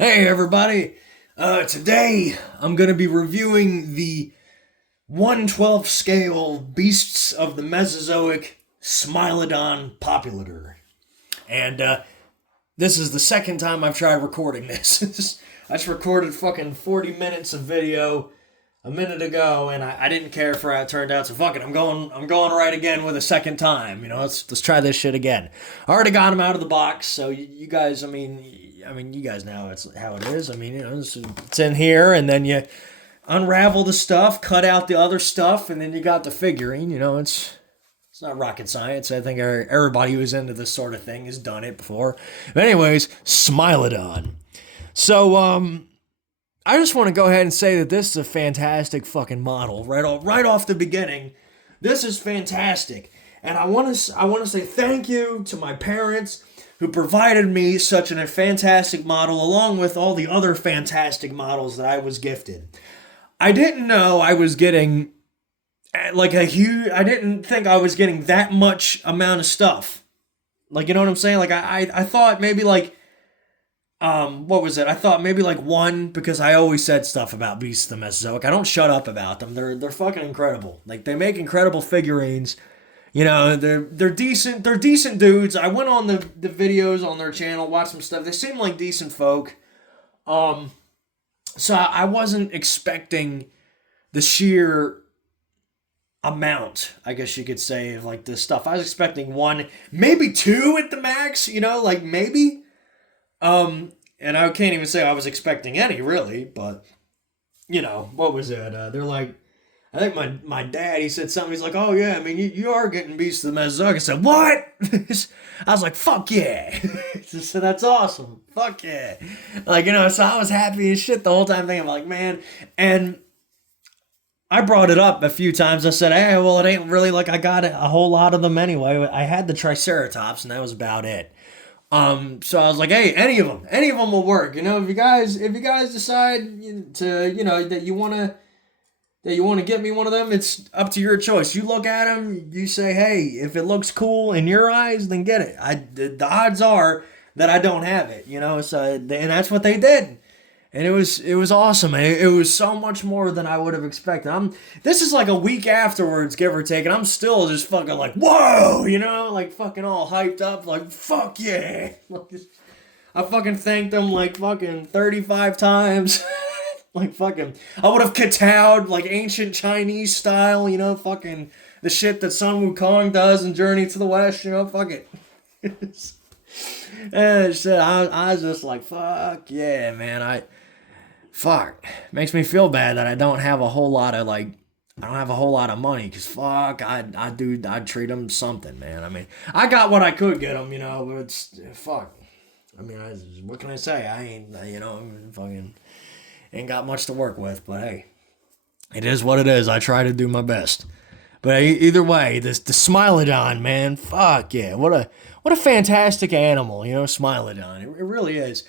Hey everybody! Today I'm going to be reviewing the 1/12 scale Beasts of the Mesozoic Smilodon Populator. And this is the second time I've tried recording this. I just recorded fucking 40 minutes of video a minute ago, and I didn't care for how it turned out. So fuck it, I'm going right again with a second time. Let's try this shit again. I already got them out of the box, so you guys, you guys know it's how it is. It's in here, and then you unravel the stuff, cut out the other stuff, and then you got the figurine. It's not rocket science. I think everybody who's into this sort of thing has done it before. But anyways, Smilodon. So I just want to go ahead and say that this is a fantastic fucking model right off the beginning. This is fantastic, and I want to say thank you to my parents who provided me such a fantastic model, along with all the other fantastic models that I was gifted. I didn't know I was getting I didn't think I was getting that much amount of stuff. You know what I'm saying? I thought maybe what was it? I thought maybe one, because I always said stuff about Beasts of the Mesozoic. I don't shut up about them. They're fucking incredible. They make incredible figurines. They're decent. They're decent dudes. I went on the videos on their channel, watched some stuff. They seem like decent folk. So I wasn't expecting the sheer amount, I guess you could say, of this stuff. I was expecting one, maybe two at the max. Maybe. And I can't even say I was expecting any, really, but, what was it? They're like, I think my dad, he said something, he's like, oh yeah, you are getting Beasts of the Mesozoic. I said, what? I was like, fuck yeah. So that's awesome. Fuck yeah. So I was happy as shit the whole time thinking, man, and I brought it up a few times. I said, hey, well, it ain't really like I got a whole lot of them anyway. I had the Triceratops, and that was about it. So I was like, hey, any of them will work. If you guys decide that you want to get me one of them, it's up to your choice. You look at them, you say, hey, if it looks cool in your eyes, then get it. The odds are that I don't have it, so, and that's what they did. And it was awesome. It was so much more than I would have expected. This is like a week afterwards, give or take, and I'm still just fucking whoa, fucking all hyped up, fuck yeah. I fucking thanked them fucking 35 times. I would have kowtowed ancient Chinese style, fucking the shit that Sun Wukong does in Journey to the West, fuck it. And shit, I was just like, fuck yeah, man. Fuck. Makes me feel bad that I don't have a whole lot of I don't have a whole lot of money, because fuck, I'd treat them something, man. I got what I could get them, but it's, fuck. What can I say? I ain't, fucking ain't got much to work with, but hey, it is what it is. I try to do my best. But either way, the Smilodon, man, fuck yeah. What a fantastic animal, Smilodon. It really is.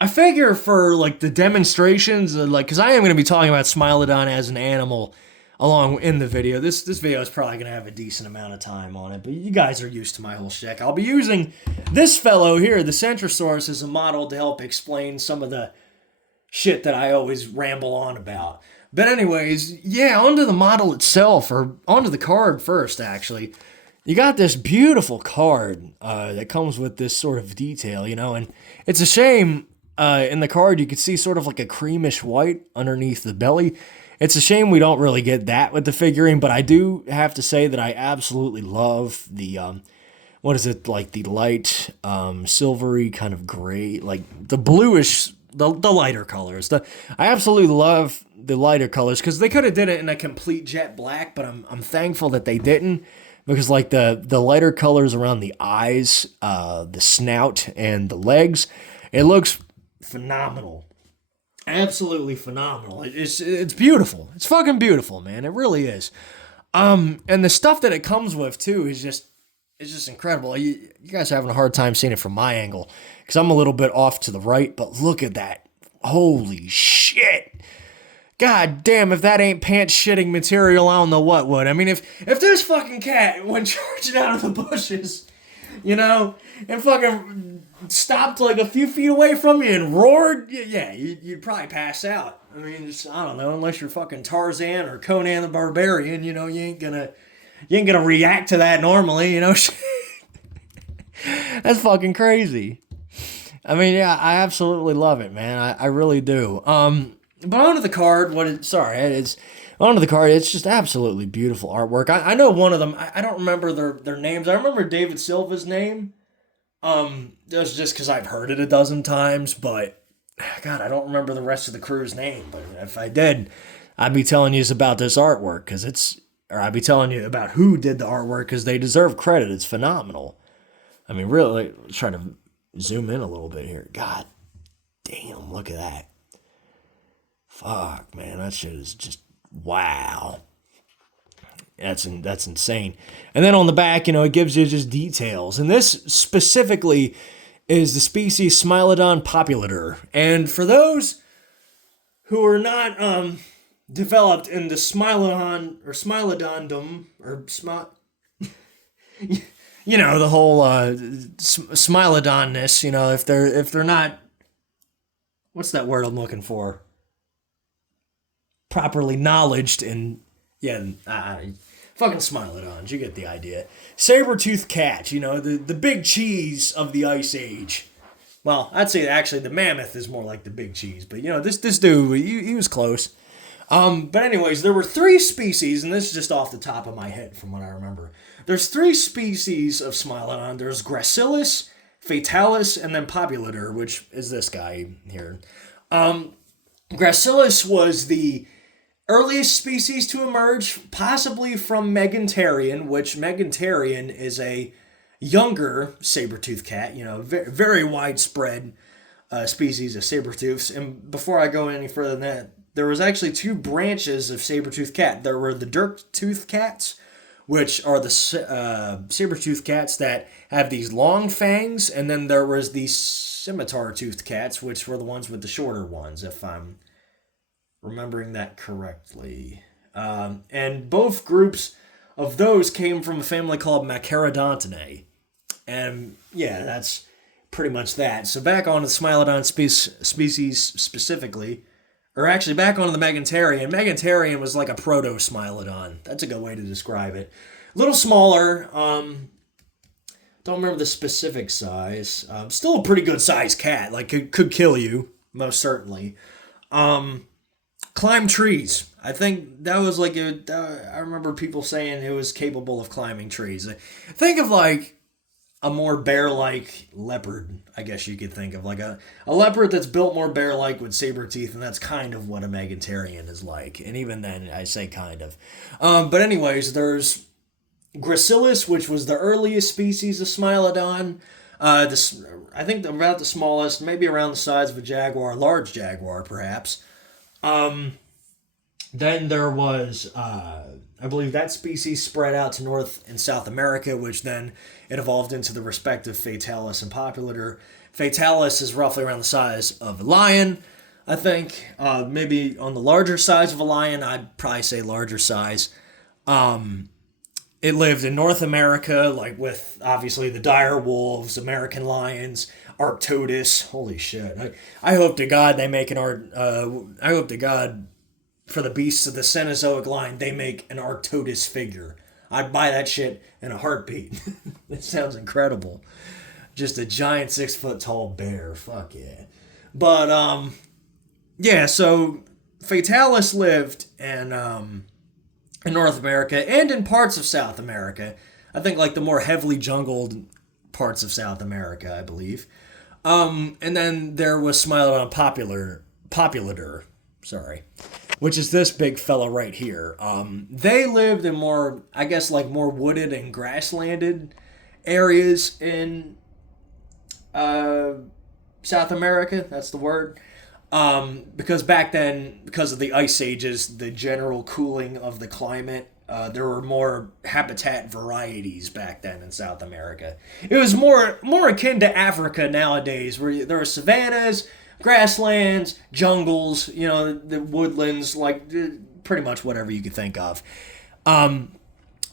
I figure for the demonstrations, because I am going to be talking about Smilodon as an animal along in the video. This video is probably going to have a decent amount of time on it, but you guys are used to my whole shtick. I'll be using this fellow here, the Centrosaurus, as a model to help explain some of the shit that I always ramble on about. But anyways, yeah, onto the model itself, or onto the card first, actually. You got this beautiful card that comes with this sort of detail, and it's a shame. In the card, you can see sort of a creamish white underneath the belly. It's a shame we don't really get that with the figurine, but I do have to say that I absolutely love the, the light, silvery kind of gray, the bluish, the lighter colors. I absolutely love the lighter colors, because they could have did it in a complete jet black, but I'm thankful that they didn't, because the lighter colors around the eyes, the snout, and the legs, it looks phenomenal. Absolutely phenomenal. It's beautiful. It's fucking beautiful, man. It really is. And the stuff that it comes with too is just incredible. You guys are having a hard time seeing it from my angle, because I'm a little bit off to the right, but look at that. Holy shit. God damn, if that ain't pants shitting material, I don't know what would. If this fucking cat went charging out of the bushes, and fucking stopped like a few feet away from you and roared, yeah, you'd probably pass out. I mean, I don't know, unless you're fucking Tarzan or Conan the Barbarian, you ain't gonna react to that normally. That's fucking crazy. I mean, yeah, I absolutely love it, man. I really do. But onto the card, onto the card. It's just absolutely beautiful artwork. I know one of them. I don't remember their names. I remember David Silva's name. That's just because I've heard it a dozen times. But God, I don't remember the rest of the crew's name. But if I did, I'd be telling you about this artwork or I'd be telling you about who did the artwork because they deserve credit. It's phenomenal. I mean, really, try to zoom in a little bit here. God damn, look at that. Fuck, man, that shit is just wow. That's insane. And then on the back, it gives you just details. And this specifically is the species Smilodon populator. And for those who are not developed in the Smilodon or Smilodondom or the whole Smilodonness, if they're not, what's that word I'm looking for? Properly knowledged in, fucking Smilodons, you get the idea. Saber-toothed cat, the big cheese of the Ice Age. Well, I'd say actually the mammoth is more like the big cheese, but this dude, he was close. But anyways, there were 3 species, and this is just off the top of my head from what I remember. There's 3 species of Smilodon. There's Gracilis, Fatalis, and then Populator, which is this guy here. Gracilis was the earliest species to emerge, possibly from Meganterian, which Meganterian is a younger saber-toothed cat, very, very widespread species of saber-tooths. And before I go any further than that, there was actually 2 branches of saber-toothed cat. There were the dirk-toothed cats, which are the saber-toothed cats that have these long fangs, and then there was the scimitar-toothed cats, which were the ones with the shorter ones, if I'm remembering that correctly. And both groups of those came from a family called Machaerodontidae. And yeah, that's pretty much that. So back on the Smilodon species specifically, or actually back on the Meganterian. Meganterian was like a proto-Smilodon. That's a good way to describe it. A little smaller. Don't remember the specific size. Still a pretty good sized cat. Like could kill you, most certainly. Climb trees. I think that was like I remember people saying it was capable of climbing trees. Think of like a more bear-like leopard, I guess you could think of. Like a leopard that's built more bear-like with saber teeth, and that's kind of what a Meganterian is like. And even then, I say kind of. But anyways, there's Gracilis, which was the earliest species of Smilodon. I think about the smallest, maybe around the size of a jaguar, large jaguar perhaps. Then there was, I believe that species spread out to North and South America, which then it evolved into the respective Fatalis and Populator. Fatalis is roughly around the size of a lion, I think. Maybe on the larger size of a lion, I'd probably say larger size. It lived in North America, like with obviously the dire wolves, American lions, Arctodus. Holy shit! I hope to God they make I hope to God for the beasts of the Cenozoic line they make an Arctodus figure. I'd buy that shit in a heartbeat. It sounds incredible. Just a giant 6 foot tall bear. Fuck yeah. But yeah. So Fatalis lived in North America and in parts of South America. I think like the more heavily jungled parts of South America, I believe. And then there was Smilodon populator, which is this big fella right here. They lived in more, I guess, like more wooded and grasslanded areas in South America. That's the word. Because back then, because of the ice ages, the general cooling of the climate, there were more habitat varieties back then in South America. It was more akin to Africa nowadays, where there were savannas, grasslands, jungles, the woodlands, like pretty much whatever you could think of.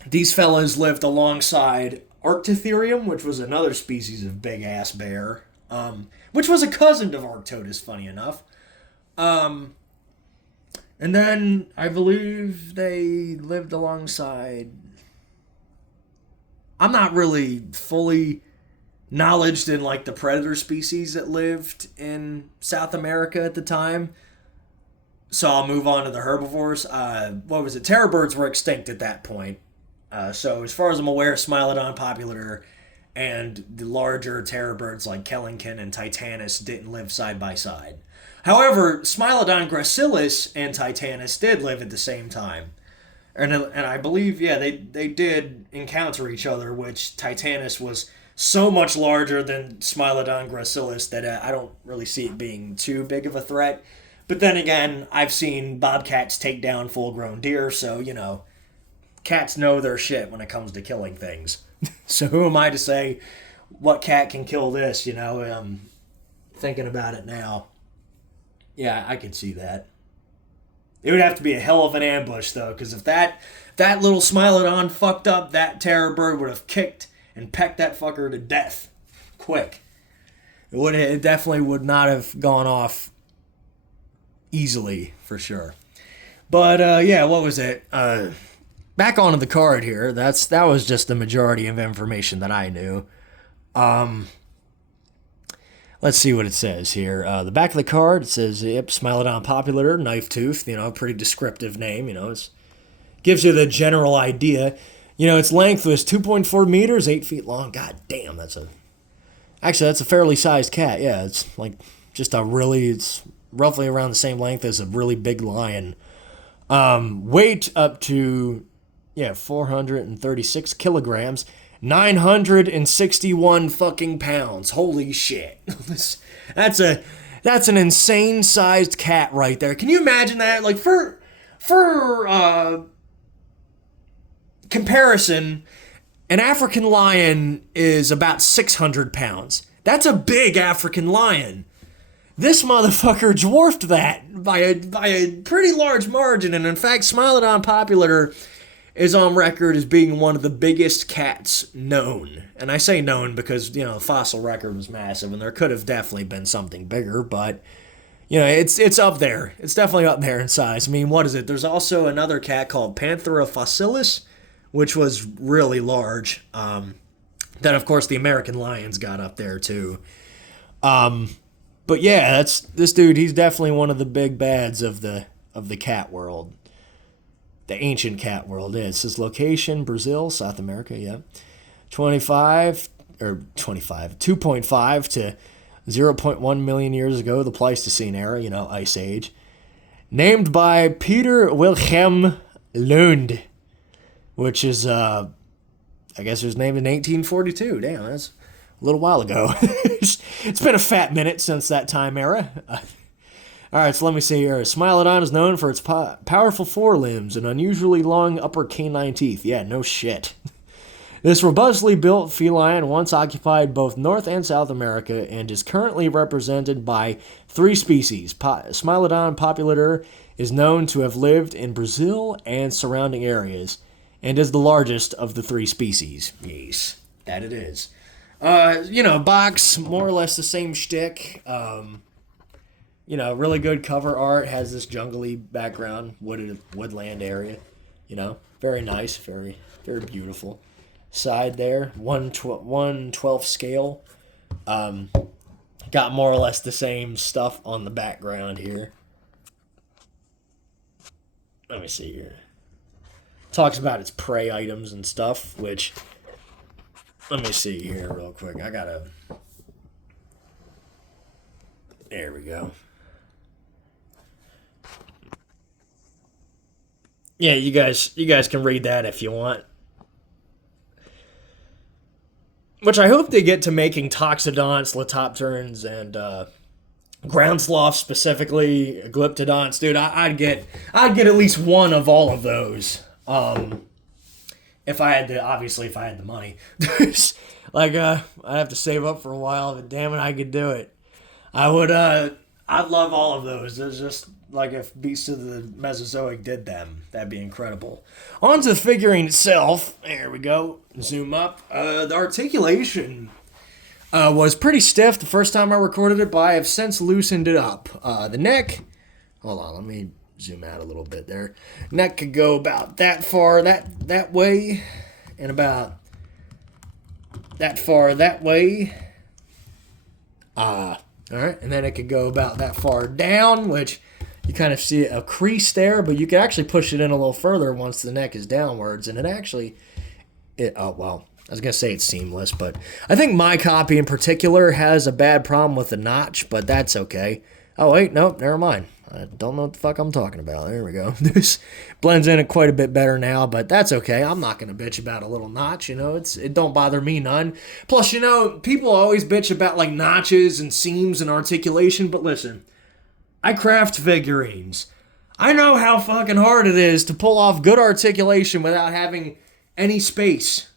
These fellas lived alongside Arctotherium, which was another species of big-ass bear. which was a cousin of Arctodus, funny enough. And then I believe they lived alongside. I'm not really fully knowledged in like the predator species that lived in South America at the time. So I'll move on to the herbivores. What was it? Terror birds were extinct at that point. So as far as I'm aware, Smilodon, Populator, and the larger terror birds like Kellinkin and Titanus didn't live side by side. However, Smilodon gracilis and Titanus did live at the same time. And I believe, yeah, they did encounter each other, which Titanus was so much larger than Smilodon gracilis that I don't really see it being too big of a threat. But then again, I've seen bobcats take down full-grown deer, so, you know, cats know their shit when it comes to killing things. So who am I to say what cat can kill this, you know? Thinking about it now. Yeah, I could see that. It would have to be a hell of an ambush, though, because if that little Smilodon fucked up, that terror bird would have kicked and pecked that fucker to death. Quick. It definitely would not have gone off easily, for sure. But, yeah, what was it? Back onto the card here. That was just the majority of information that I knew. Let's see what it says here. The back of the card, it says, yep, Smilodon Populator, knife tooth, you know, pretty descriptive name, you know, it gives you the general idea. You know, its length was 2.4 meters, 8 feet long. God damn, that's a fairly sized cat. Yeah, it's like it's roughly around the same length as a really big lion. Weight up to, 436 kilograms. 961 fucking pounds. Holy shit. That's an insane sized cat right there. Can you imagine that? Like for comparison, an African lion is about 600 pounds. That's a big African lion. This motherfucker dwarfed that by a pretty large margin, and in fact, Smilodon Populator is on record as being one of the biggest cats known. And I say known because, you know, the fossil record was massive, and there could have definitely been something bigger, but, you know, it's up there. It's definitely up there in size. I mean, what is it? There's also another cat called Panthera fossilis, which was really large. That, of course, the American lions got up there, too. But yeah, this dude, he's definitely one of the big bads of the cat world. The ancient cat world is. His location, Brazil, South America, yeah. 2.5 to 0.1 million years ago, the Pleistocene era, you know, Ice Age. Named by Peter Wilhelm Lund, which is, I guess it was named in 1842. Damn, that's a little while ago. It's been a fat minute since that time era. All right, so let me see here. Smilodon is known for its powerful forelimbs and unusually long upper canine teeth. Yeah, no shit. This robustly built feline once occupied both North and South America and is currently represented by 3 species. Smilodon Populator is known to have lived in Brazil and surrounding areas and is the largest of the 3 species. Yes, that it is. You know, box, more or less the same shtick. You know, really good cover art, has this jungly background, woodland area, you know, very nice, very, very beautiful. Side there, 1/12 scale. Got more or less the same stuff on the background here. Let me see here. Talks about its prey items and stuff, which, let me see here real quick. There we go. Yeah, you guys can read that if you want. Which I hope they get to making Toxodonts, Leptopterns, and ground sloths specifically, Glyptodonts. Dude, I'd get at least one of all of those. If I had the money. Like, I'd have to save up for a while, but damn it, I could do it. I'd love all of those. There's just, like, if Beasts of the Mesozoic did them, that'd be incredible. On to the figurine itself. There we go. Zoom up. The articulation was pretty stiff the first time I recorded it, but I have since loosened it up. The neck, hold on, let me zoom out a little bit there. Neck could go about that far that way, and about that far that way. All right, and then it could go about that far down, which you kind of see a crease there, but you can actually push it in a little further once the neck is downwards, and oh, well, I was going to say it's seamless, but I think my copy in particular has a bad problem with the notch, but that's okay. Oh, wait, nope, never mind. I don't know what the fuck I'm talking about. There we go. This blends in quite a bit better now, but that's okay. I'm not going to bitch about a little notch, it don't bother me none. Plus, people always bitch about like notches and seams and articulation, but listen, I craft figurines. I know how fucking hard it is to pull off good articulation without having any space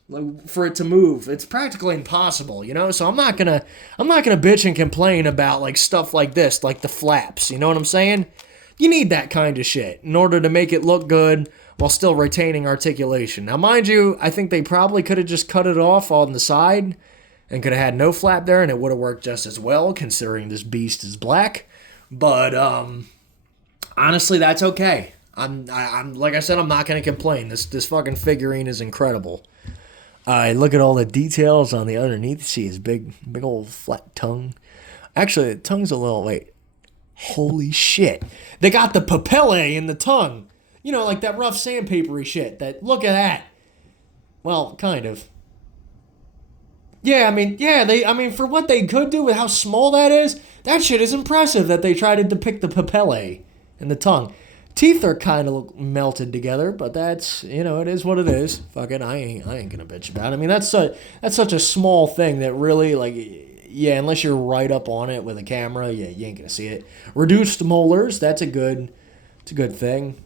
for it to move. It's practically impossible, so I'm not gonna bitch and complain about like stuff like this, like the flaps, you know what I'm saying? You need that kind of shit in order to make it look good while still retaining articulation. Now mind you, I think they probably could have just cut it off on the side and could have had no flap there and it would have worked just as well, considering this beast is black. But honestly, that's okay. I'm like I said, I'm not gonna complain. This fucking figurine is incredible. Look at all the details on the underneath. See his big old flat tongue. Actually, the tongue's a little, wait. Holy shit. They got the papillae in the tongue. Like that rough sandpapery shit. Look at that. Well, kind of. Yeah, for what they could do with how small that is, that shit is impressive that they try to depict the papillae in the tongue. Teeth are kind of melted together, but that's, it is what it is. Fuck it, I ain't gonna bitch about it. That's such a small thing that really, like, yeah, unless you're right up on it with a camera, yeah, you ain't gonna see it. Reduced molars, it's a good thing.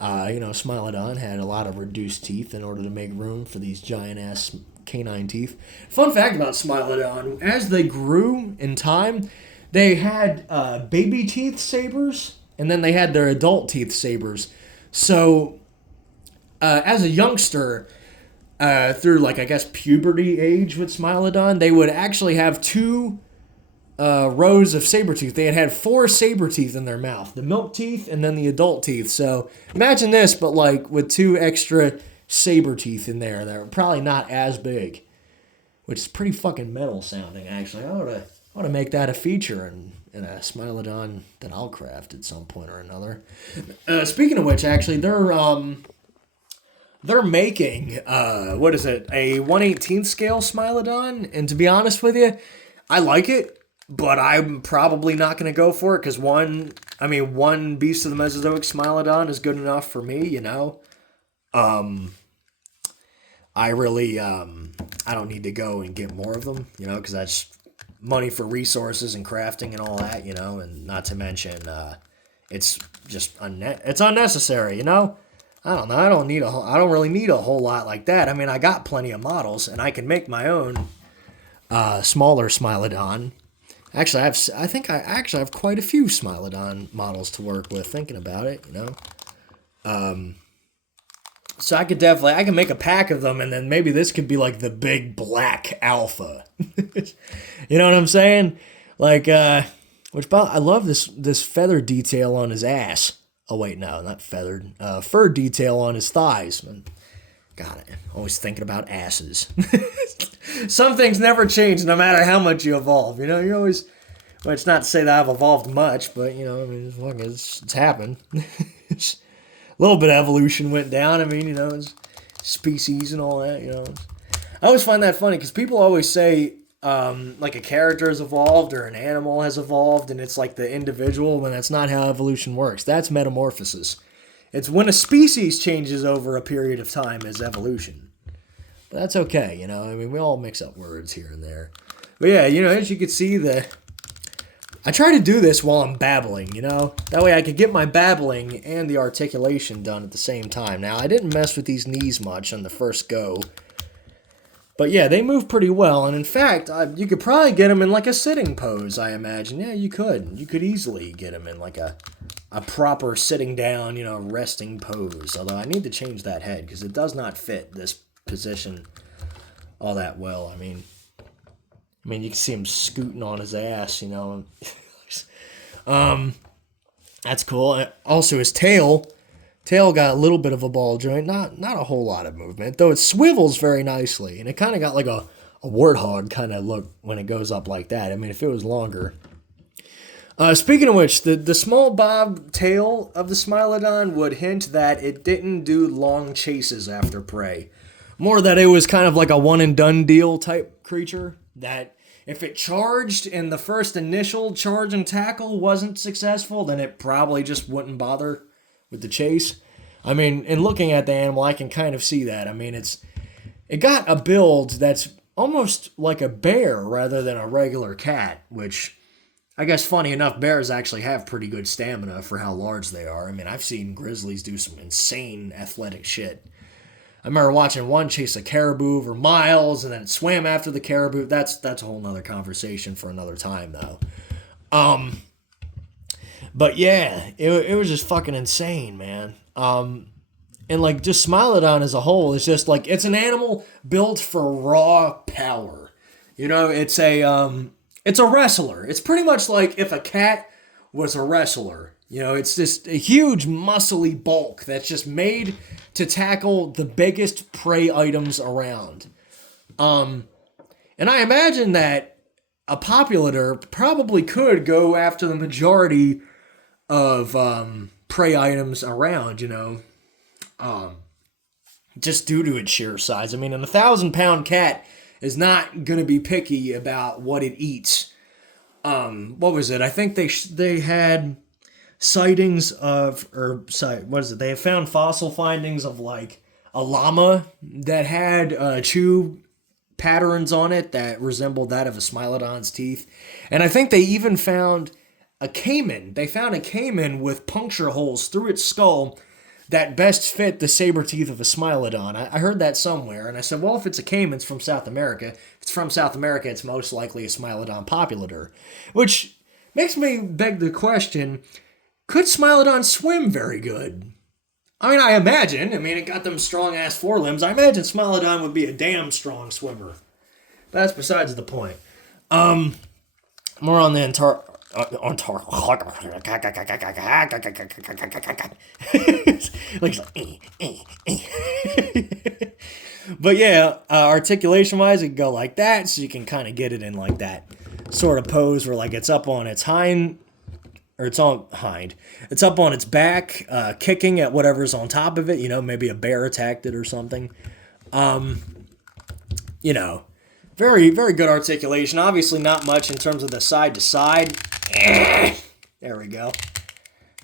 Smilodon had a lot of reduced teeth in order to make room for these giant-ass canine teeth. Fun fact about Smilodon, as they grew in time, they had baby teeth sabers, and then they had their adult teeth sabers. So, as a youngster, through, like, I guess, puberty age with Smilodon, they would actually have two rows of saber teeth. They had 4 saber teeth in their mouth. The milk teeth and then the adult teeth. So, imagine this, but, like, with 2 extra saber teeth in there that are probably not as big. Which is pretty fucking metal sounding, actually. I ought to make that a feature in a Smilodon that I'll craft at some point or another. Speaking of which, actually, they're making, a 1/18 scale Smilodon, and to be honest with you, I like it, but I'm probably not going to go for it, because one Beast of the Mesozoic Smilodon is good enough for me, I really, I don't need to go and get more of them, because that's money for resources and crafting and all that, and not to mention, it's just, it's unnecessary, I don't know, I don't really need a whole lot like that. I got plenty of models, and I can make my own, smaller Smilodon. Actually, I think I have quite a few Smilodon models to work with, thinking about it, So I can make a pack of them, and then maybe this could be like the big black alpha. You know what I'm saying? Like, I love this feather detail on his ass. Oh wait, no, not feathered. Fur detail on his thighs. God, I'm always thinking about asses. Some things never change, no matter how much you evolve. You're always. Well, it's not to say that I've evolved much, but it's happened. A little bit of evolution went down. It's species and all that. I always find that funny because people always say like a character has evolved or an animal has evolved, and it's like the individual, when that's not how evolution works. That's metamorphosis. It's when a species changes over a period of time as evolution. But that's okay, we all mix up words here and there. But yeah, as you can see, I try to do this while I'm babbling, That way I could get my babbling and the articulation done at the same time. Now, I didn't mess with these knees much on the first go. But yeah, they move pretty well. And in fact, you could probably get them in like a sitting pose, I imagine. Yeah, you could. You could easily get them in like a proper sitting down, resting pose. Although I need to change that head because it does not fit this position all that well. I mean, you can see him scooting on his ass, you know. um, that's cool. Also, his tail got a little bit of a ball joint, not a whole lot of movement, though it swivels very nicely, and it kind of got like a warthog kind of look when it goes up like that. I mean, if it was longer. Speaking of which, the small bob tail of the Smilodon would hint that it didn't do long chases after prey. More that it was kind of like a one and done deal type creature, that if it charged and the first initial charge and tackle wasn't successful, then it probably just wouldn't bother with the chase. I mean, in looking at the animal, I can kind of see that. I mean, it got a build that's almost like a bear rather than a regular cat, which I guess funny enough, bears actually have pretty good stamina for how large they are. I mean, I've seen grizzlies do some insane athletic shit. I remember watching one chase a caribou for miles and then it swam after the caribou. That's a whole nother conversation for another time, though. But yeah, it was just fucking insane, man. And like just Smilodon as a whole is just like it's an animal built for raw power. You know, it's a wrestler. It's pretty much like if a cat was a wrestler. You know, it's just a huge muscly bulk that's just made to tackle the biggest prey items around. And I imagine that a populator probably could go after the majority of prey items around, you know, just due to its sheer size. I mean, an 1,000-pound cat is not going to be picky about what it eats. What was it? I think they had sightings of, what is it? They have found fossil findings of like a llama that had chew patterns on it that resembled that of a Smilodon's teeth. And I think they even found a caiman. They found a caiman with puncture holes through its skull that best fit the saber teeth of a Smilodon. I heard that somewhere, and I said, well, if it's a caiman, it's from South America. If it's from South America, it's most likely a Smilodon populator. Which makes me beg the question, could Smilodon swim very good? I mean, I imagine. I mean, it got them strong-ass forelimbs. I imagine Smilodon would be a damn strong swimmer. But that's besides the point. More on the But yeah, articulation wise, it can go like that, so you can kind of get it in like that sort of pose where like it's up on its it's up on its back, kicking at whatever's on top of it. You know, maybe a bear attacked it or something. You know, very, very good articulation. Obviously, not much in terms of the side to side. There we go.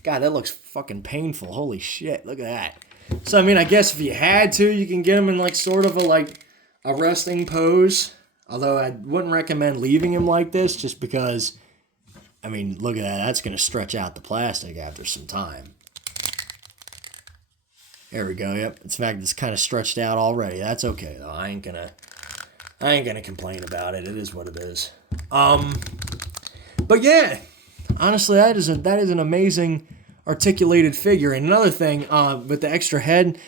God, that looks fucking painful. Holy shit, look at that. So, I mean, I guess if you had to, you can get them in like sort of a resting pose. Although I wouldn't recommend leaving him like this just because, I mean, look at that. That's going to stretch out the plastic after some time. There we go. Yep. In fact, it's kind of stretched out already. That's okay though. I ain't gonna complain about it. It is what it is. But yeah, honestly, that is an amazing articulated figure. And another thing, with the extra head,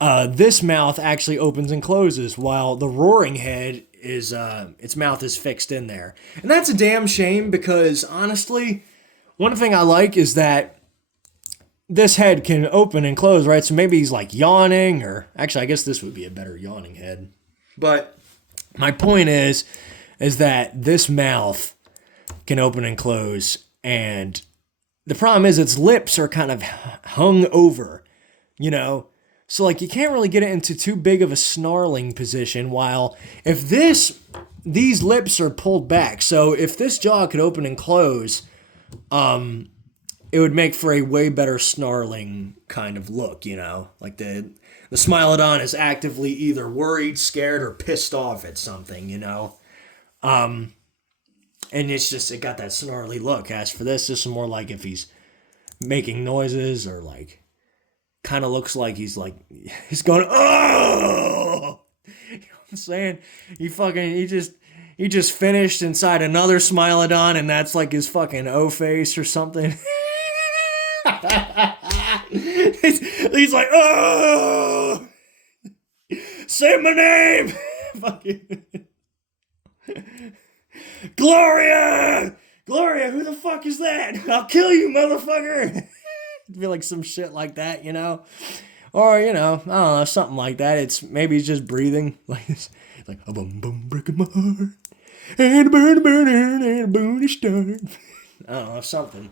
this mouth actually opens and closes, while the roaring head is its mouth is fixed in there. And that's a damn shame because honestly, one thing I like is that this head can open and close, right? So maybe he's like yawning, or actually, I guess this would be a better yawning head. But my point is that this mouth can open and close, and the problem is its lips are kind of hung over, you know? So like you can't really get it into too big of a snarling position, while if these lips are pulled back, so if this jaw could open and close, it would make for a way better snarling kind of look, you know? Like the Smilodon is actively either worried, scared, or pissed off at something, you know? And it got that snarly look. As for this is more like if he's making noises or like kind of looks like he's going, oh! You know what I'm saying? He just finished inside another Smilodon and that's like his fucking O face or something. He's like, oh! Say my name! Fucking. Gloria! Gloria, who the fuck is that? I'll kill you, motherfucker! It'd be like some shit like that, you know? Or, you know, I don't know, something like that. Maybe he's just breathing. Like, it's like, a boom, boom, breaking my heart. And a burn, and a boony start. I don't know, something.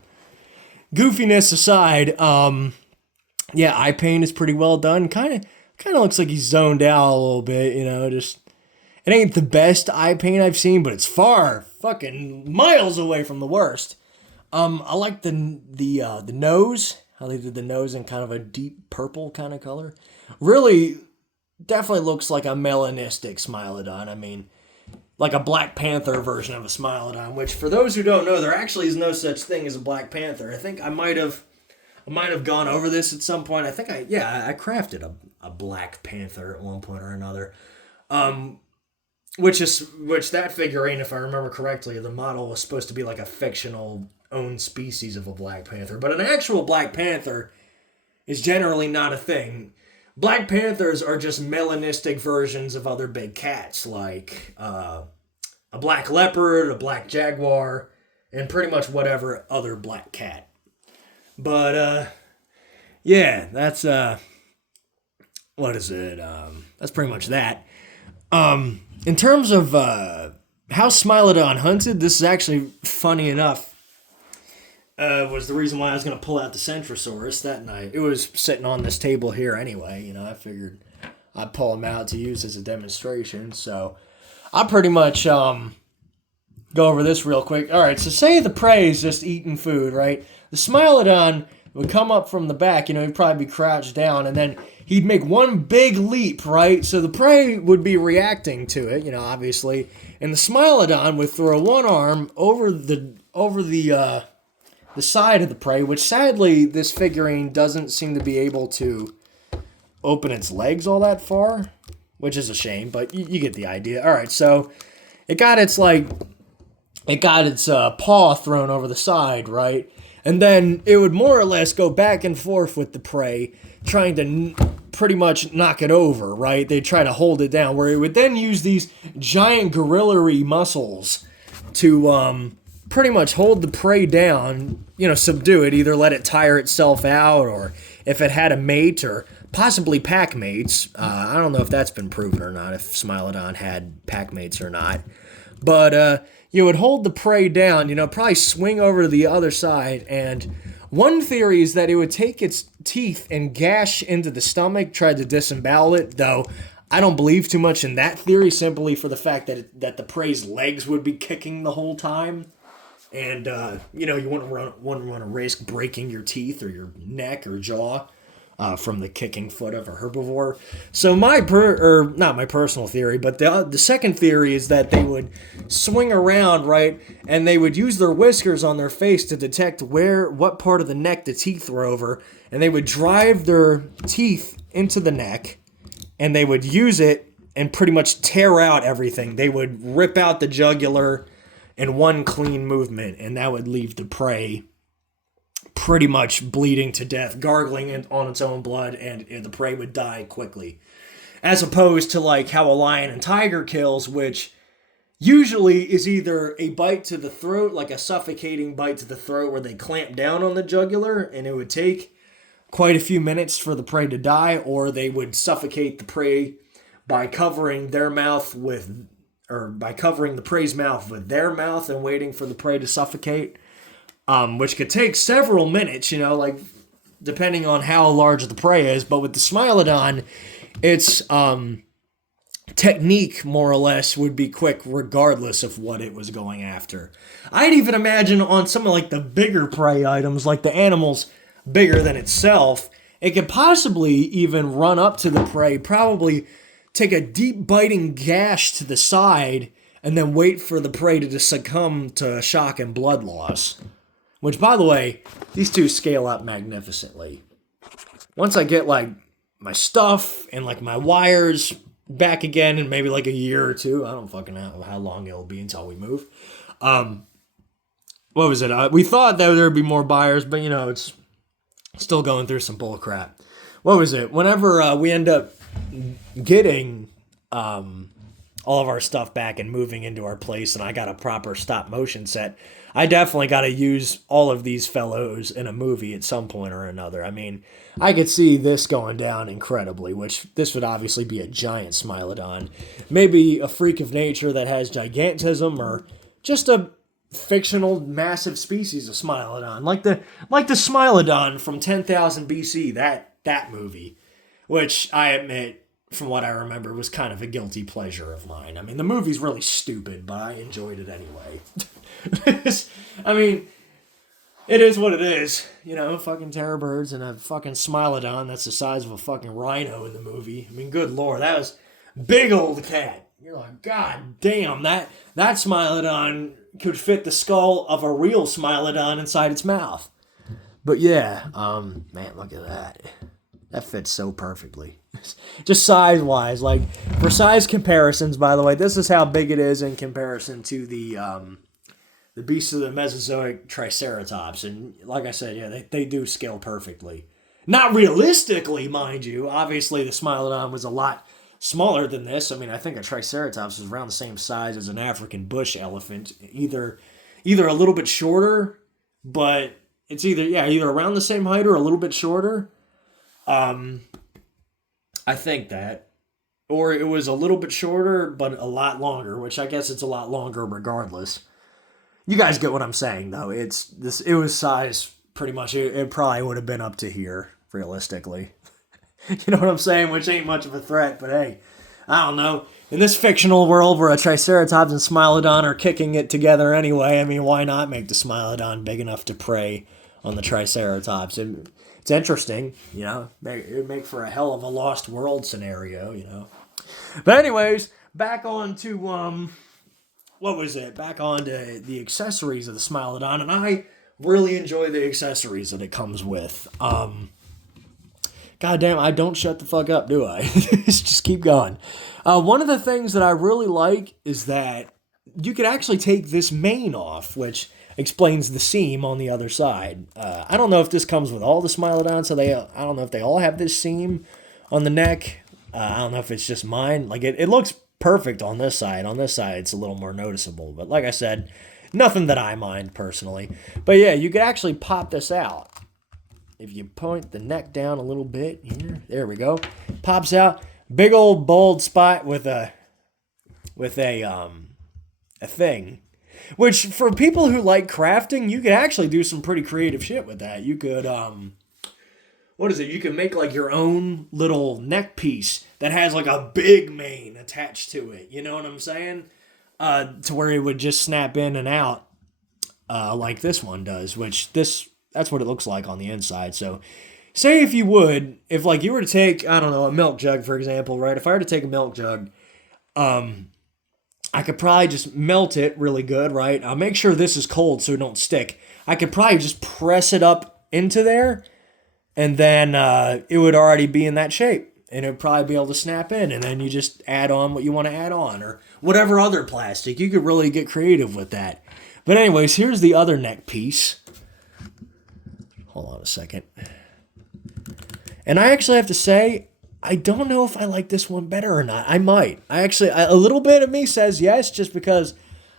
Goofiness aside, yeah, eye paint is pretty well done. Kind of looks like he's zoned out a little bit, you know, just... It ain't the best eye paint I've seen, but it's far fucking miles away from the worst. I like the nose, how they did the nose in kind of a deep purple kind of color. Really, definitely looks like a melanistic Smilodon. I mean, like a Black Panther version of a Smilodon, which for those who don't know, there actually is no such thing as a Black Panther. I think I might have gone over this at some point. I think I crafted a Black Panther at one point or another. Which that figurine, if I remember correctly, the model was supposed to be like a fictional own species of a Black Panther. But an actual Black Panther is generally not a thing. Black Panthers are just melanistic versions of other big cats, like a black leopard, a black jaguar, and pretty much whatever other black cat. But, yeah, that's, what is it? That's pretty much that. In terms of how Smilodon hunted, this is actually funny enough. Was the reason why I was going to pull out the Centrosaurus that night. It was sitting on this table here anyway. You know, I figured I'd pull him out to use as a demonstration. So I'll pretty much go over this real quick. All right, so say the prey is just eating food, right? The Smilodon would come up from the back. You know, he'd probably be crouched down, and then he'd make one big leap, right? So the prey would be reacting to it, you know, obviously. And the Smilodon would throw one arm over the side of the prey, which sadly this figurine doesn't seem to be able to open its legs all that far, which is a shame, but you get the idea. All right, so it got its paw thrown over the side, right? And then it would more or less go back and forth with the prey, trying to pretty much knock it over, right? They'd try to hold it down, where it would then use these giant gorilla-y muscles to pretty much hold the prey down, you know, subdue it, either let it tire itself out, or if it had a mate, or possibly pack mates. I don't know if that's been proven or not, if Smilodon had pack mates or not. But you would hold the prey down, you know, probably swing over to the other side, and one theory is that it would take its teeth and gash into the stomach, try to disembowel it, though I don't believe too much in that theory, simply for the fact that the prey's legs would be kicking the whole time. And, you know, you wouldn't want to risk breaking your teeth or your neck or jaw from the kicking foot of a herbivore. So not my personal theory, but the second theory is that they would swing around, right, and they would use their whiskers on their face to detect what part of the neck the teeth were over, and they would drive their teeth into the neck, and they would use it and pretty much tear out everything. They would rip out the jugular in one clean movement, and that would leave the prey pretty much bleeding to death, gargling on its own blood, and the prey would die quickly. As opposed to like how a lion and tiger kills, which usually is either a bite to the throat, like a suffocating bite to the throat where they clamp down on the jugular, and it would take quite a few minutes for the prey to die, or they would suffocate the prey by covering the prey's mouth with their mouth and waiting for the prey to suffocate. Which could take several minutes, you know, like, depending on how large the prey is. But with the Smilodon, its technique, more or less, would be quick regardless of what it was going after. I'd even imagine on some of, like, the bigger prey items, like the animals bigger than itself, it could possibly even run up to the prey, probably take a deep biting gash to the side, and then wait for the prey to just succumb to shock and blood loss. Which, by the way, these two scale up magnificently. Once I get, like, my stuff and, like, my wires back again in maybe, like, a year or two, I don't fucking know how long it'll be until we move. What was it? We thought that there'd be more buyers, but, you know, it's still going through some bull crap. What was it? Whenever we end up getting all of our stuff back and moving into our place, and I got a proper stop motion set, I definitely got to use all of these fellows in a movie at some point or another. I mean, I could see this going down incredibly, which this would obviously be a giant Smilodon. Maybe a freak of nature that has gigantism, or just a fictional massive species of Smilodon, like the Smilodon from 10,000 BC, that movie, which I admit, from what I remember, was kind of a guilty pleasure of mine. I mean, the movie's really stupid, but I enjoyed it anyway. I mean, it is what it is. You know, fucking terror birds and a fucking Smilodon that's the size of a fucking rhino in the movie. I mean, good lord, that was big old cat. You're like, god damn, that Smilodon could fit the skull of a real Smilodon inside its mouth. But yeah, man, look at that. That fits so perfectly. Just size-wise, like, for size comparisons, by the way, this is how big it is in comparison to the beasts of the Mesozoic Triceratops. And like I said, yeah, they do scale perfectly. Not realistically, mind you. Obviously, the Smilodon was a lot smaller than this. I mean, I think a Triceratops is around the same size as an African bush elephant. Either a little bit shorter, but it's either around the same height or a little bit shorter. I think that. Or it was a little bit shorter, but a lot longer, which I guess it's a lot longer regardless. You guys get what I'm saying, though. It was size pretty much. It probably would have been up to here, realistically. You know what I'm saying? Which ain't much of a threat, but hey, I don't know. In this fictional world where a Triceratops and Smilodon are kicking it together anyway, I mean, why not make the Smilodon big enough to prey on the Triceratops? It's interesting, you know. It would make for a hell of a Lost World scenario, you know. But anyways, back on to, what was it? Back on to the accessories of the Smilodon, and I really enjoy the accessories that it comes with. God damn, I don't shut the fuck up, do I? Just keep going. One of the things that I really like is that you could actually take this mane off, which explains the seam on the other side. I don't know if this comes with all the Smilodons, so I don't know if they all have this seam on the neck. I don't know if it's just mine. Like, it looks perfect on this side. On this side, it's a little more noticeable. But like I said, nothing that I mind personally. But yeah, you could actually pop this out. If you point the neck down a little bit here, there we go. Pops out. Big old bald spot with a thing. Which, for people who like crafting, you could actually do some pretty creative shit with that. You could, what is it? You can make, like, your own little neck piece that has, like, a big mane attached to it. You know what I'm saying? To where it would just snap in and out, like this one does, that's what it looks like on the inside. So, say if you were to take, I don't know, a milk jug, for example, right? If I were to take a milk jug, I could probably just melt it really good, right? I'll make sure this is cold so it don't stick. I could probably just press it up into there, and then it would already be in that shape. And it would probably be able to snap in, and then you just add on what you want to add on, or whatever other plastic. You could really get creative with that. But anyways, here's the other neck piece. Hold on a second. And I actually have to say, I don't know if I like this one better or not. I might. A little bit of me says yes, just because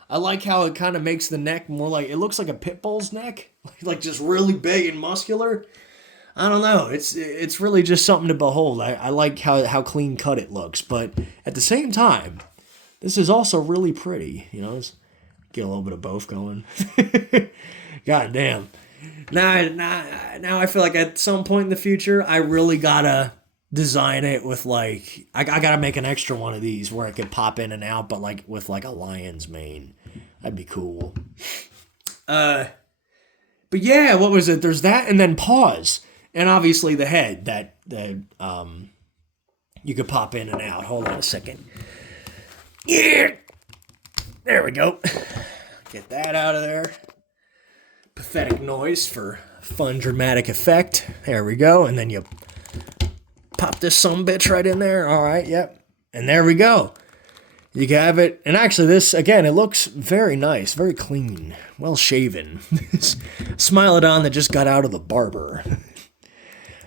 I like how it kind of makes the neck more like, it looks like a pit bull's neck. Like just really big and muscular. I don't know. It's really just something to behold. I like how clean cut it looks. But at the same time, this is also really pretty. You know, let's get a little bit of both going. God damn. Now I feel like at some point in the future, I really gotta design it with, like, I gotta make an extra one of these where it could pop in and out, but like with like a lion's mane. That'd be cool. But yeah, what was it? There's that, and then paws, and obviously the head that you could pop in and out. Hold on a second. Yeah, there we go. Get that out of there. Pathetic noise for fun dramatic effect. There we go, and then you pop this sumbitch right in there. All right, yep. And there we go. You can have it. And actually, this, again, it looks very nice, very clean, well shaven. Smilodon that just got out of the barber.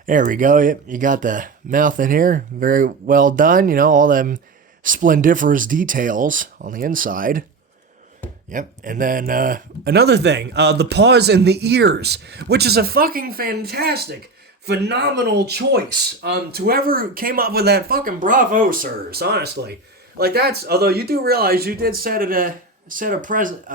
There we go. Yep, you got the mouth in here. Very well done. You know, all them splendiferous details on the inside. Yep. And then another thing, the paws and the ears, which is a fucking fantastic, phenomenal choice. To whoever came up with that, fucking bravo, sirs. Honestly, like that's. Although you do realize you did set a precedent.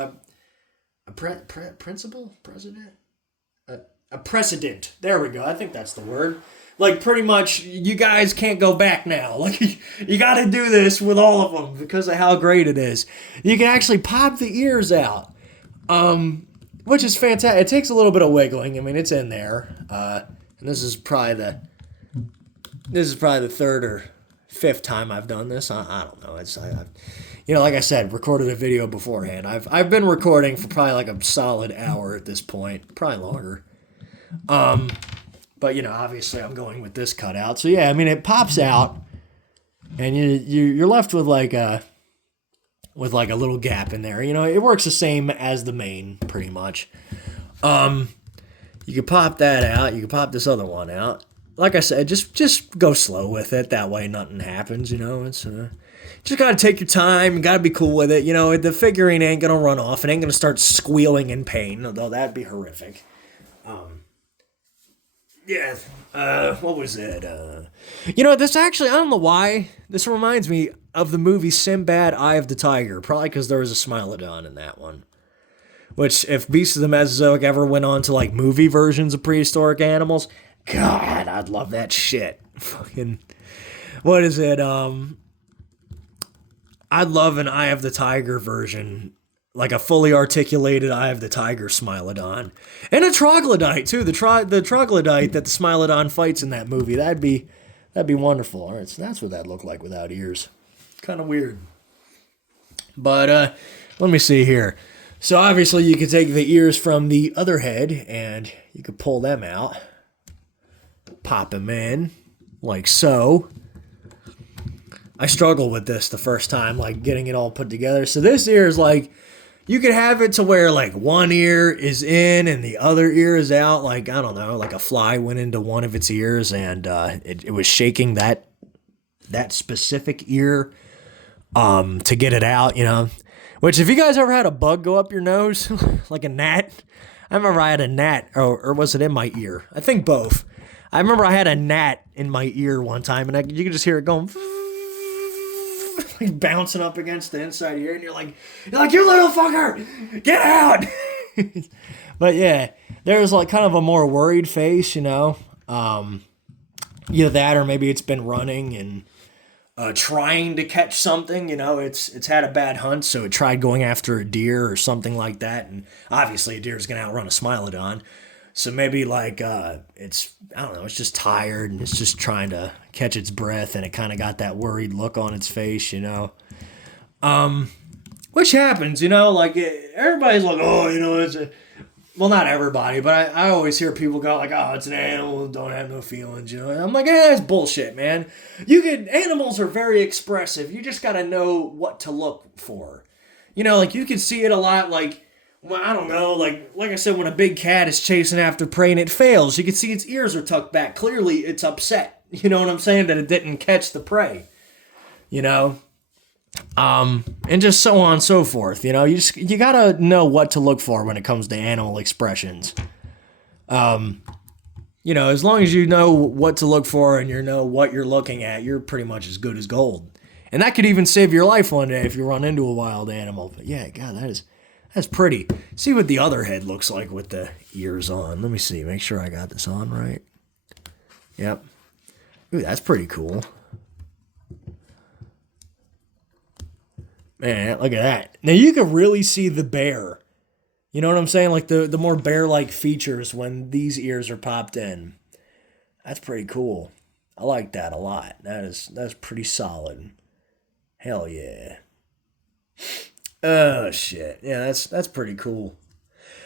There we go. I think that's the word. Like, pretty much, you guys can't go back now. Like, you got to do this with all of them because of how great it is. You can actually pop the ears out, which is fantastic. It takes a little bit of wiggling. I mean, it's in there. And this is probably the third or fifth time I've done this. I don't know. Like I said, recorded a video beforehand. I've been recording for probably like a solid hour at this point, probably longer. But obviously I'm going with this cutout. So yeah, I mean it pops out, and you're left with like a little gap in there. It works the same as the main pretty much. You can pop that out. You can pop this other one out. Like I said, just go slow with it. That way nothing happens. It's just gotta take your time. You gotta be cool with it. The figurine ain't gonna run off. It ain't gonna start squealing in pain, although that'd be horrific. Yeah, what was it? This actually, I don't know why. This reminds me of the movie Sinbad, Eye of the Tiger. Probably because there was a Smilodon in that one. Which, if Beasts of the Mesozoic ever went on to, like, movie versions of prehistoric animals, God, I'd love that shit. Fucking, what is it? I'd love an Eye of the Tiger version. Like a fully articulated Eye of the Tiger Smilodon. And a troglodyte, too. The troglodyte that the Smilodon fights in that movie. That'd be wonderful. All right, so that's what that'd look like without ears. Kind of weird. But let me see here. So obviously you could take the ears from the other head and you could pull them out. Pop them in, like so. I struggled with this the first time, like getting it all put together. So this ear is like, you could have it to where, like, one ear is in and the other ear is out. Like, I don't know, like a fly went into one of its ears and it was shaking that specific ear to get it out, Which, if you guys ever had a bug go up your nose, like a gnat, I remember I had a gnat, or was it in my ear? I think both. I remember I had a gnat in my ear one time, and you could just hear it going like bouncing up against the inside ear, and you're like, you little fucker, get out! But yeah, there's like kind of a more worried face, either that or maybe it's been running and trying to catch something. It's had a bad hunt, so it tried going after a deer or something like that, and obviously a deer is gonna outrun a Smilodon. So maybe like it's just tired and it's just trying to catch its breath, and it kind of got that worried look on its face, which happens, like everybody's like, oh, it's a, well, not everybody, but I always hear people go like, oh, it's an animal, don't have no feelings, And I'm like, that's bullshit, man. Animals are very expressive. You just got to know what to look for. Like you can see it a lot, like, well, I don't know, like I said, when a big cat is chasing after prey and it fails, you can see its ears are tucked back. Clearly, it's upset. You know what I'm saying? That it didn't catch the prey. And just so on and so forth. You gotta know what to look for when it comes to animal expressions. As long as you know what to look for and you know what you're looking at, you're pretty much as good as gold. And that could even save your life one day if you run into a wild animal. But yeah, God, that's pretty. See what the other head looks like with the ears on. Let me see. Make sure I got this on right. Yep. Ooh, that's pretty cool. Man, look at that. Now you can really see the bear. You know what I'm saying? Like the more bear-like features when these ears are popped in. That's pretty cool. I like that a lot. That's pretty solid. Hell yeah. Oh shit. Yeah, that's pretty cool.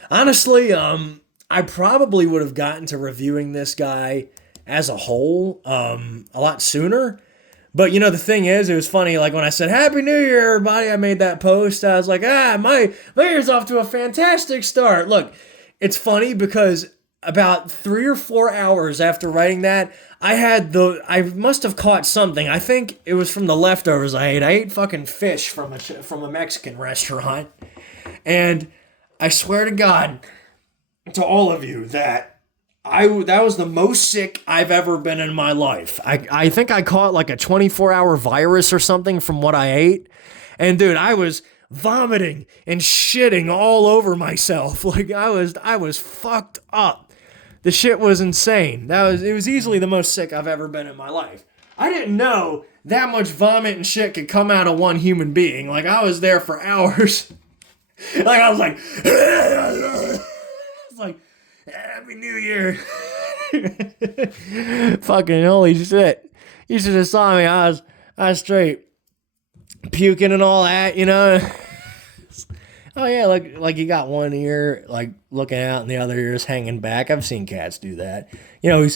Honestly, I probably would have gotten to reviewing this guy as a whole a lot sooner. But the thing is, it was funny, like when I said Happy New Year, everybody, I made that post. I was like, my year's off to a fantastic start. Look, it's funny because about 3 or 4 hours after writing that, I must have caught something. I think it was from the leftovers I ate. I ate fucking fish from a Mexican restaurant, and I swear to God, to all of you, that was the most sick I've ever been in my life. I think I caught like a 24-hour virus or something from what I ate. And dude, I was vomiting and shitting all over myself. Like I was fucked up. The shit was insane. It was easily the most sick I've ever been in my life. I didn't know that much vomit and shit could come out of one human being. Like I was there for hours. Like I was like it's like Happy New Year. Fucking holy shit. You should have saw me. I was straight puking and all that, you know. Oh yeah, like you got one ear like looking out and the other ear is hanging back. I've seen cats do that. You know,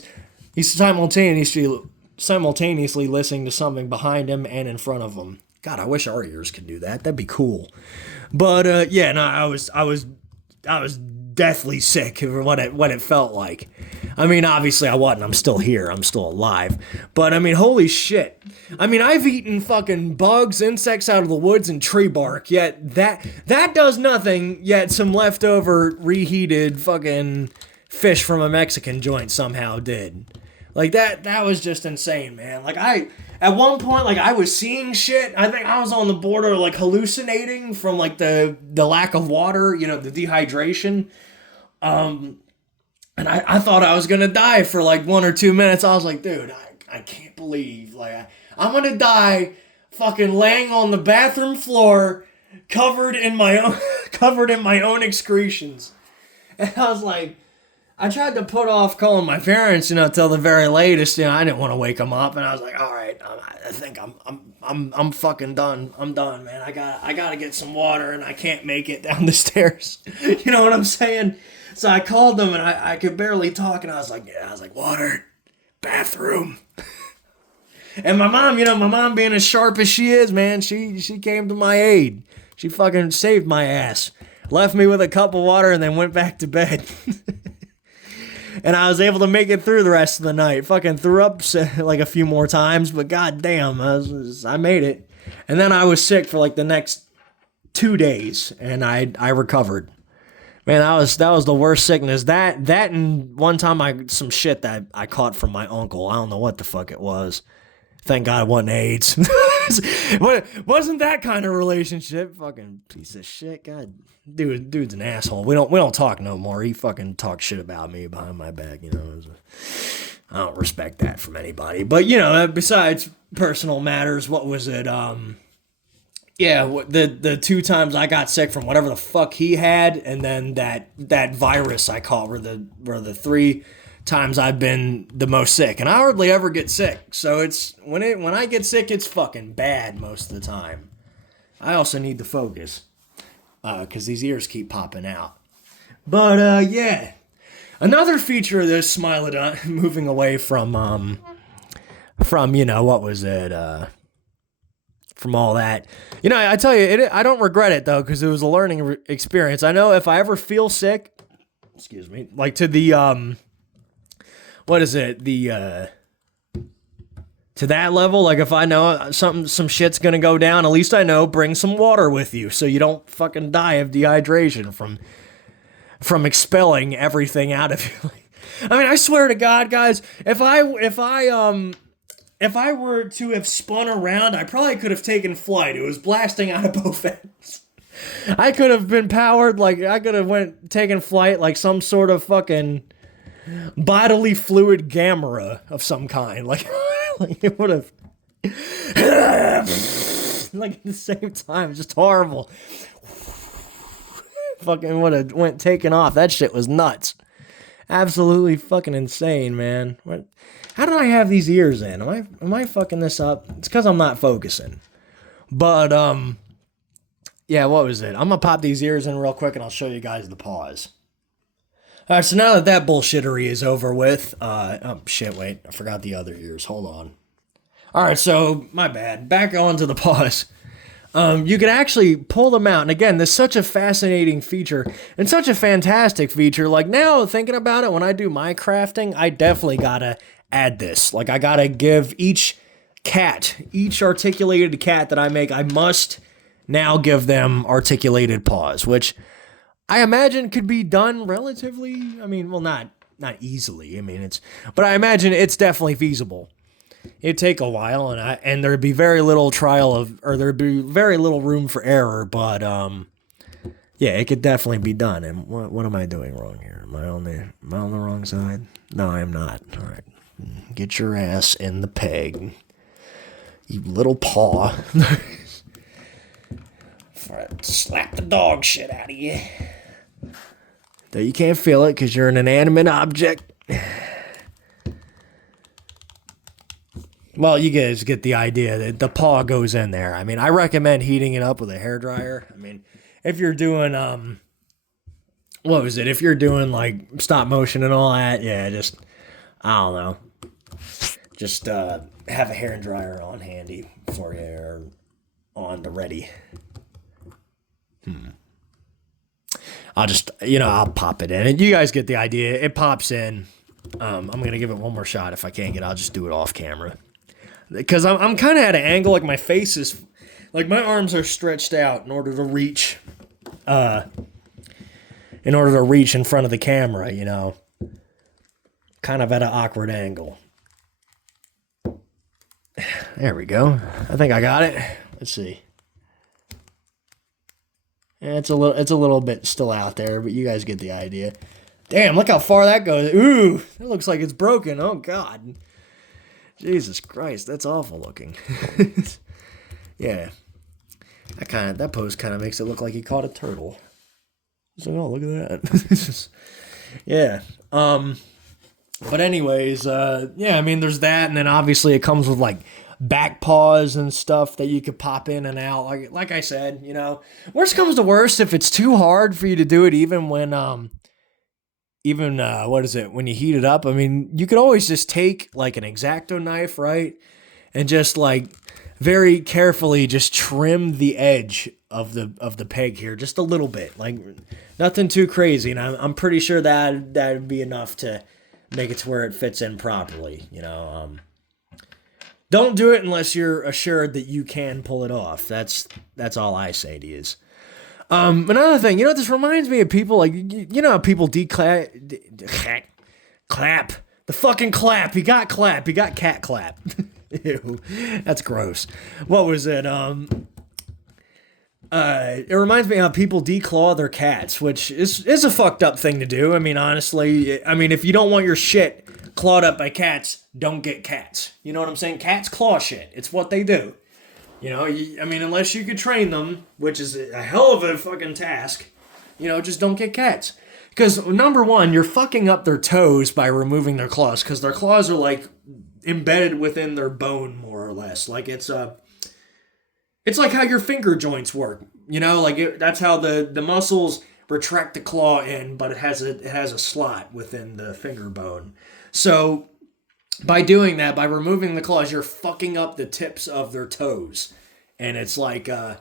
he's simultaneously listening to something behind him and in front of him. God, I wish our ears could do that. That'd be cool. But yeah, no, I was deathly sick of what it felt like. I mean, obviously I wasn't. I'm still here. I'm still alive. But I mean, holy shit. I mean, I've eaten fucking bugs, insects out of the woods, and tree bark. Yet that does nothing. Yet some leftover reheated fucking fish from a Mexican joint somehow did. Like that was just insane, man. Like at one point, like I was seeing shit. I think I was on the border of like hallucinating from like the lack of water, you know, the dehydration. And I thought I was gonna die for like 1 or 2 minutes. I was like, dude, I can't believe like I'm gonna die fucking laying on the bathroom floor covered in my own excretions. And I was like, I tried to put off calling my parents, you know, till the very latest. You know, I didn't want to wake them up, and I was like, all right, I think I'm fucking done. I'm done, man. I gotta get some water, and I can't make it down the stairs. You know what I'm saying? So I called them, and I could barely talk, and I was like, water, bathroom. And my mom being as sharp as she is, man, she came to my aid. She fucking saved my ass. Left me with a cup of water, and then went back to bed. And I was able to make it through the rest of the night. Fucking threw up like a few more times, but goddamn, I made it. And then I was sick for like the next 2 days, and I recovered. Man, that was the worst sickness. That and one time some shit that I caught from my uncle. I don't know what the fuck it was. Thank God it wasn't AIDS. Wasn't that kind of relationship? Fucking piece of shit. God, dude's an asshole. We don't talk no more. He fucking talks shit about me behind my back. You know, I don't respect that from anybody. But you know, besides personal matters, what was it? Yeah, the 2 times I got sick from whatever the fuck he had, and then that virus I caught were the 3 times I've been the most sick. And I hardly ever get sick, so it's when I get sick, it's fucking bad most of the time. I also need to focus because these ears keep popping out. But yeah, another feature of this Smilodon, moving away from you know, what was it, from all that. You know, I tell you, I don't regret it, though, because it was a learning experience. I know if I ever feel sick, excuse me, like to the, what is it, to that level, like if I know some shit's gonna go down, at least I know bring some water with you so you don't fucking die of dehydration from expelling everything out of you. I mean, I swear to God, guys, if I were to have spun around, I probably could have taken flight. It was blasting out of both ends. I could have been powered, like, I could have taken flight like some sort of fucking bodily fluid gamma of some kind. Like it would have... like, at the same time, just horrible. Fucking would have taken off. That shit was nuts. Absolutely fucking insane, man. How did I have these ears in? Am I fucking this up? It's because I'm not focusing. But, yeah, what was it? I'm going to pop these ears in real quick and I'll show you guys the pause. Alright, so now that bullshittery is over with, oh shit, wait, I forgot the other ears. Hold on. Alright, so, my bad. Back on to the pause. You can actually pull them out. And again, this is such a fascinating feature and such a fantastic feature. Like now, thinking about it, when I do my crafting, I definitely gotta add this. Like I gotta give each articulated cat that I make, I must now give them articulated paws, which I imagine could be done relatively. I mean, well, not easily. I mean, but I imagine it's definitely feasible. It'd take a while, and there'd be very little there'd be very little room for error. But yeah, it could definitely be done. And what am I doing wrong here? Am I on the wrong side? No, I am not. All right, get your ass in the peg, you little paw. Slap the dog shit out of you. Though you can't feel it because you're an inanimate object. Well, you guys get the idea that the paw goes in there. I mean, I recommend heating it up with a hairdryer. I mean, if you're doing, what was it? If you're doing like stop motion and all that, yeah, just, I don't know. Just have a hairdryer on handy for you or on the ready. I'll pop it in. And you guys get the idea. It pops in. I'm going to give it one more shot. If I can't get it, I'll just do it off camera. Because I'm kind of at an angle, like my face is, like my arms are stretched out in order to reach in front of the camera, you know. Kind of at an awkward angle. There we go. I think I got it. Let's see. It's a little bit still out there, but you guys get the idea. Damn, look how far that goes. Ooh, that looks like it's broken. Oh, God. Jesus Christ, that's awful looking. Yeah. That pose kind of makes it look like he caught a turtle. So, oh, look at that. Yeah. But anyways, yeah, I mean, there's that, and then obviously it comes with, like, back paws and stuff that you could pop in and out. Like I said, you know, worst comes to worst, if it's too hard for you to do it even when, when you heat it up, I mean, you could always just take like an X-Acto knife, right? And just like very carefully just trim the edge of the peg here just a little bit, like nothing too crazy. And I'm pretty sure that'd be enough to make it to where it fits in properly, you know. Don't do it unless you're assured that you can pull it off. That's all I say to you. Another thing, you know, this reminds me of people like, you know, how people clap, the fucking clap. He got cat clap. Ew, that's gross. What was it? It reminds me how people declaw their cats, which is a fucked up thing to do. I mean, honestly, if you don't want your shit clawed up by cats, don't get cats. You know what I'm saying? Cats claw shit. It's what they do. You know, unless you could train them, which is a hell of a fucking task, you know, just don't get cats. Because, number one, you're fucking up their toes by removing their claws, because their claws are, like, embedded within their bone, more or less. Like, it's like how your finger joints work, you know? Like, that's how the muscles retract the claw in, but it has a slot within the finger bone. So by doing that, by removing the claws, you're fucking up the tips of their toes. And it's like, you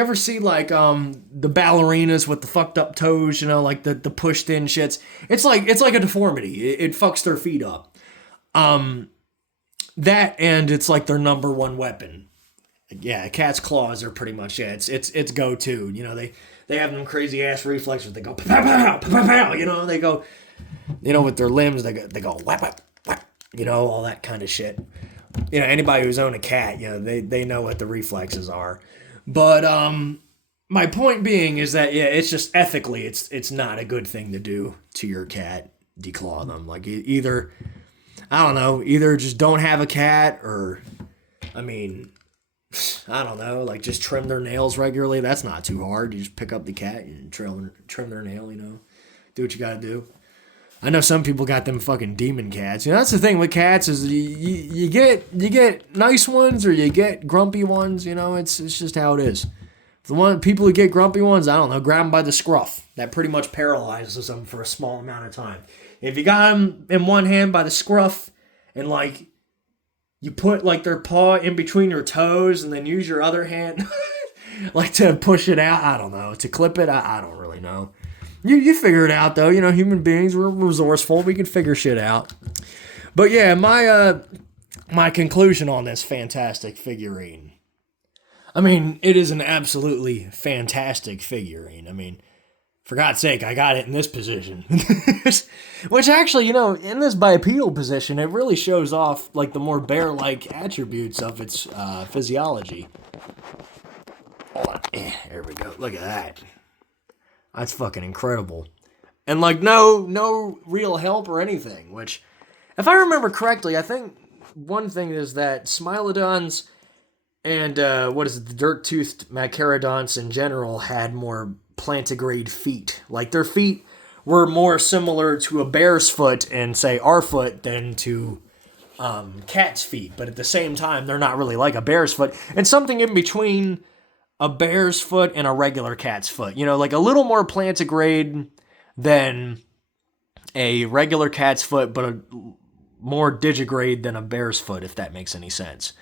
ever see like the ballerinas with the fucked up toes, you know, like the pushed in shits? It's like a deformity. It fucks their feet up. That, and it's like their number one weapon. Yeah, cat's claws are pretty much, yeah, it's go-to. You know, they have them crazy ass reflexes. They go pow pow pow pow pow. You know, they go, you know, with their limbs, they go whap whap whap. You know, all that kind of shit. You know, anybody who's owned a cat, you know, they know what the reflexes are. But my point being is that, yeah, it's just ethically, it's not a good thing to do to your cat, declaw them. Like, either, I don't know, either just don't have a cat, or, I don't know, like, just trim their nails regularly. That's not too hard. You just pick up the cat and trim their nail, you know. Do what you gotta do. I know some people got them fucking demon cats. You know, that's the thing with cats, is you get nice ones or you get grumpy ones. You know, it's just how it is. People who get grumpy ones, I don't know, grab them by the scruff. That pretty much paralyzes them for a small amount of time. If you got them in one hand by the scruff and like you put like their paw in between your toes and then use your other hand like to push it out. I don't know. To clip it, I don't really know. You figure it out though. Human beings, we're resourceful. We can figure shit out. But yeah, my conclusion on this fantastic figurine. I mean, it is an absolutely fantastic figurine. I mean, for God's sake, I got it in this position. Which actually, in this bipedal position, it really shows off like the more bear-like attributes of its physiology. Hold on. There we go. Look at that. That's fucking incredible. And like no real help or anything, which, if I remember correctly, I think one thing is that Smilodons and the dirt-toothed Macarodonts in general had more plantigrade feet. Like their feet were more similar to a bear's foot and say our foot than to cat's feet. But at the same time, they're not really like a bear's foot. And something in between a bear's foot and a regular cat's foot. Like a little more plantigrade than a regular cat's foot, but a more digigrade than a bear's foot, if that makes any sense.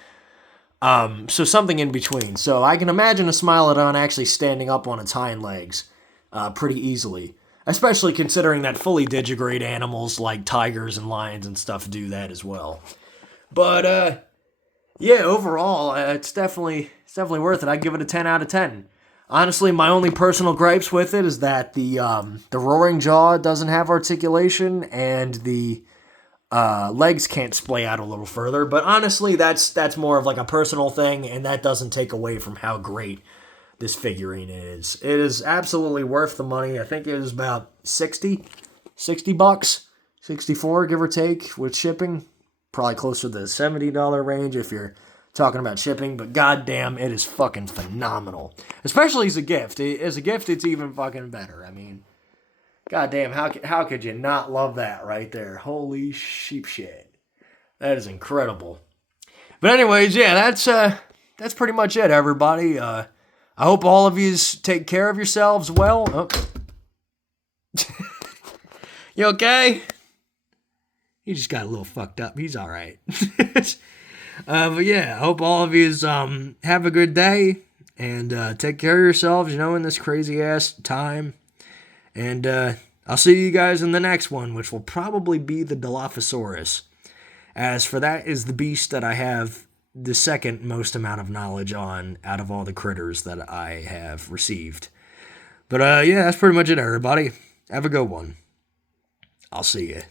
So something in between. So I can imagine a Smilodon actually standing up on its hind legs pretty easily. Especially considering that fully digigrade animals like tigers and lions and stuff do that as well. But, yeah, overall, it's definitely worth it. I'd give it a 10 out of 10. Honestly, my only personal gripes with it is that the roaring jaw doesn't have articulation and the legs can't splay out a little further, but honestly, that's more of like a personal thing, and that doesn't take away from how great this figurine is. It is absolutely worth the money. I think it was about $60 bucks, 64 give or take with shipping. Probably closer to the $70 range if you're talking about shipping, but goddamn, it is fucking phenomenal. Especially as a gift. As a gift, it's even fucking better. I mean, goddamn, how could you not love that right there? Holy sheep shit. That is incredible. But anyways, yeah, that's pretty much it, everybody. I hope all of you take care of yourselves well. Oh. You okay? He just got a little fucked up. He's all right. But yeah, I hope all of you have a good day and take care of yourselves, in this crazy ass time. And I'll see you guys in the next one, which will probably be the Dilophosaurus. As for that is the beast that I have the second most amount of knowledge on out of all the critters that I have received. But yeah, that's pretty much it, everybody. Have a good one. I'll see you.